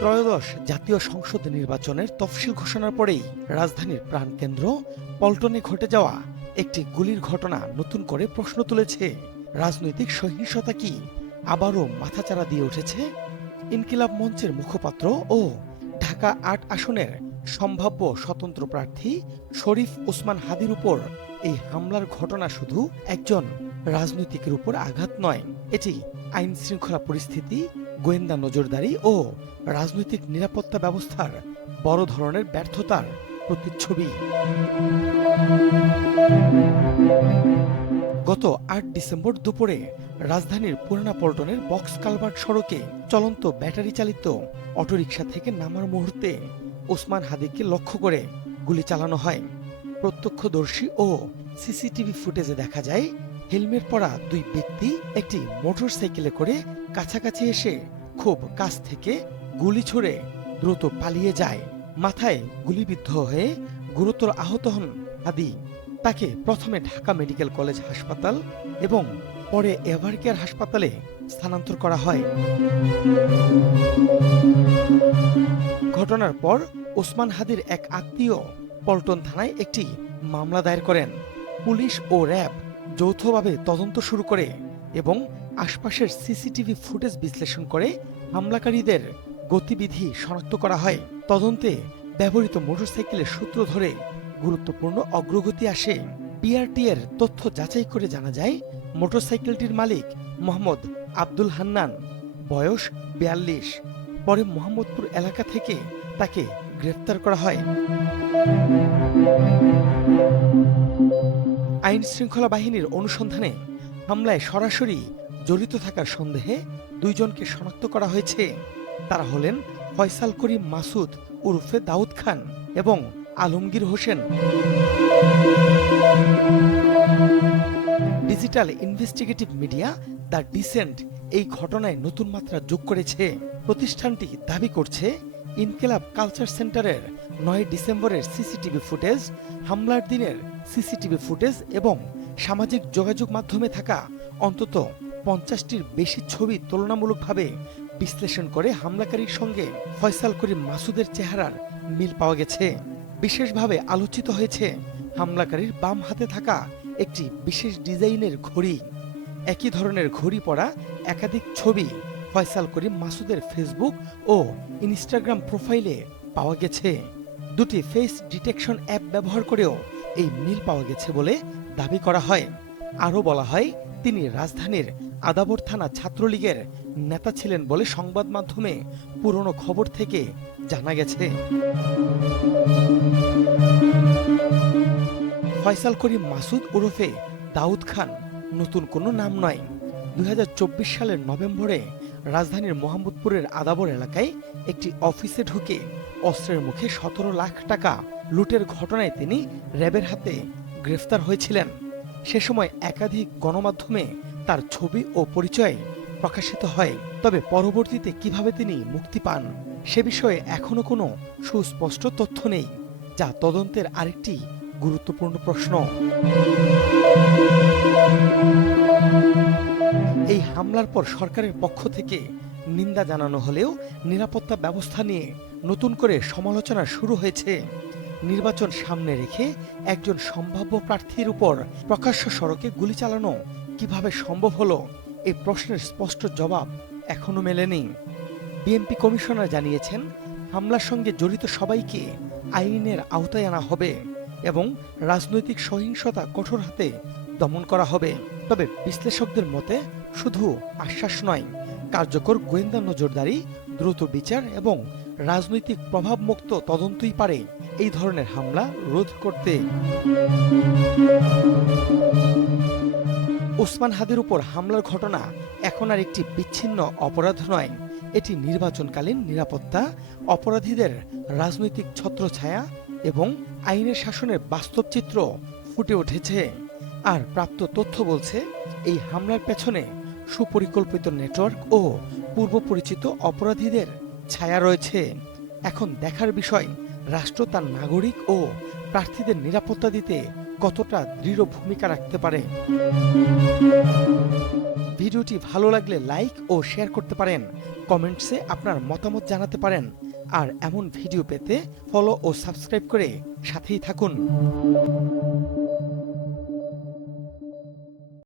ত্রয়োদশ জাতীয় সংসদ নির্বাচনের তফসিল ঘোষণার পরেই রাজধানীর প্রাণকেন্দ্র পল্টনে ঘটে যাওয়া একটি গুলির ঘটনা নতুন করে প্রশ্ন তুলেছে। রাজনৈতিক সহিংসতা কি আবারও মাথাচাড়া দিয়ে উঠেছে? ইনকিলাব মঞ্চের মুখপাত্র ও ঢাকা ৮ আসনের সম্ভাব্য স্বতন্ত্র প্রার্থী শরীফ ওসমান হাদির উপর এই হামলার ঘটনা শুধু একজন রাজনীতিকের উপর আঘাত নয়, এটি আইন শৃঙ্খলা পরিস্থিতি, গোয়েন্দা নজরদারি ও রাজনৈতিক নিরাপত্তা ব্যবস্থার বড় ধরনের ব্যর্থতার প্রতিচ্ছবি। গত ৮ ডিসেম্বর দুপুরে রাজধানীর পুরানা পল্টনের বক্স কালভার্ট সড়কে চলন্ত ব্যাটারি চালিত অটোরিকশা থেকে নামার মুহূর্তে ওসমান হাদিকে লক্ষ্য করে গুলি চালানো হয়। প্রত্যক্ষদর্শী ও সিসিটিভি ফুটেজে দেখা যায় হেলমেট পরা দুই ব্যক্তি একটি মোটরসাইকেলে করে কাছাকাছি এসে খুব কাছ থেকে গুলি ছুড়ে দ্রুত পালিয়ে যায়। মাথায় গুলিবিদ্ধ হয়ে গুরুতর আহত হন হাদি। তাকে প্রথমে ঢাকা মেডিকেল কলেজ হাসপাতাল এবং পরে এভারকেয়ার হাসপাতালে স্থানান্তর করা হয়। ঘটনার পর ওসমান হাদির এক আত্মীয় পল্টন থানায় একটি মামলা দায়ের করেন। পুলিশ ও র্যাব যৌথভাবে তদন্ত শুরু করে এবং আশপাশের সিসিটিভি ফুটেজ বিশ্লেষণ করে হামলাকারীদের গতিবিধি শনাক্ত করা হয়। তদন্তে ব্যবহৃত মোটরসাইকেলের সূত্র ধরে গুরুত্বপূর্ণ অগ্রগতি আসে। পিআরটি এর তথ্য যাচাই করে জানা যায় মোটরসাইকেলটির মালিক মোহাম্মদ আব্দুল হান্নান, বয়স ৪২। পরে মোহাম্মদপুর এলাকা থেকে তাকে গ্রেফতার করা হয়। আইন শৃঙ্খলা বাহিনীর অনুসন্ধানে হামলায় সরাসরি জড়িত থাকার সন্দেহে দুইজনকে শনাক্ত করা হয়েছে। তারা হলেন ফয়সাল করিম মাসুদ উরফে দাউদ খান এবং Alamgir Hossain. Digital investigative media The Dissent এই ঘটনায় নতুন মাত্রা যোগ করেছে। প্রতিষ্ঠানটি দাবি করছে ইনকিলাব কালচার সেন্টারের ৯ ডিসেম্বরের সিসিটিভি ফুটেজ, হামলার দিনের সিসিটিভি ফুটেজ এবং সামাজিক যোগাযোগ মাধ্যমে থাকা অন্তত ৫০টির বেশি ছবি তুলনামূলকভাবে বিশ্লেষণ করে হামলাকারীর সঙ্গে ফয়সাল করিম মাসুদের চেহারার মিল পাওয়া গেছে। বিশেষভাবে আলোচিত হয়েছে হামলাকারীর বাম হাতে থাকা একটি বিশেষ ডিজাইনের ঘড়ি। একই ধরনের ঘড়ি পরা একাধিক ছবি ফয়সাল করিম মাসুদের ফেসবুক ও ইনস্টাগ্রাম প্রোফাইলে পাওয়া গেছে। দুটি ফেস ডিটেকশন অ্যাপ ব্যবহার করেও এই মিল পাওয়া গেছে বলে দাবি করা হয়। আরও বলা হয় তিনি রাজধানীর আদাবর থানা ছাত্রলীগের নেতা ছিলেন বলে সংবাদ মাধ্যমে পুরনো খবর থেকে জানা গেছে। ফয়সাল করিম মাসুদ ওরফে দাউদ খান নতুন কোনো নাম নয়। ২০২৪ সালের নভেম্বরে রাজধানীর মোহাম্মদপুরের আদাবর এলাকায় একটি অফিসে ঢুকে অস্ত্রের মুখে ১৭ লাখ টাকা লুটের ঘটনায় তিনি র্যাবের হাতে গ্রেফতার হয়েছিলেন। সে সময় একাধিক গণমাধ্যমে তার ছবি ও পরিচয় প্রকাশিত হয়। তবে পরবর্তীতে কিভাবে তিনি মুক্তি পান সে বিষয়ে এখনো কোনো সুস্পষ্ট তথ্য নেই, যা তদন্তের আরেকটি গুরুত্বপূর্ণ প্রশ্ন। এই হামলার পর সরকারের পক্ষ থেকে নিন্দা জানানো হলেও নিরাপত্তা ব্যবস্থা নিয়ে নতুন করে সমালোচনা শুরু হয়েছে। নির্বাচন সামনে রেখে একজন সম্ভাব্য প্রার্থীর উপর প্রকাশ্য সড়কে গুলি চালানো কিভাবে সম্ভব হলো, এই প্রশ্নের স্পষ্ট জবাব এখনো মেলেনি। বিএনপি কমিশনার জানিয়েছেন হামলার সঙ্গে জড়িত সবাইকে আইনের আওতায় আনা হবে এবং রাজনৈতিক সহিংসতা কঠোর হাতে দমন করা হবে। তবে বিশ্লেষকদের মতে শুধু আশ্বাস নয়, কার্যকর গোয়েন্দা নজরদারি, দ্রুত বিচার এবং রাজনৈতিক প্রভাবমুক্ত তদন্তই পারে এই ধরনের হামলা রোধ করতে। ওসমান হাদির উপর হামলার ঘটনা এখন আর একটি বিচ্ছিন্ন অপরাধ নয়, এটি নির্বাচনকালীন নিরাপত্তা, অপরাধীদের রাজনৈতিক ছত্রছায়া এবং আইনের শাসনের বাস্তব চিত্র ফুটে উঠেছে। আর প্রাপ্ত তথ্য বলছে এই হামলার পেছনে সুপরিকল্পিত নেটওয়ার্ক ও পূর্ব পরিচিত অপরাধীদের ছায়া রয়েছে। এখন দেখার বিষয় রাষ্ট্র তার নাগরিক ও প্রার্থীদের নিরাপত্তা দিতে কতটা দৃঢ় ভূমিকা রাখতে পারে। ভিডিওটি ভালো লাগলে লাইক ও শেয়ার করতে পারেন, কমেন্টসে আপনার মতামত জানাতে পারেন, আর এমন ভিডিও পেতে ফলো ও সাবস্ক্রাইব করে সাথেই থাকুন।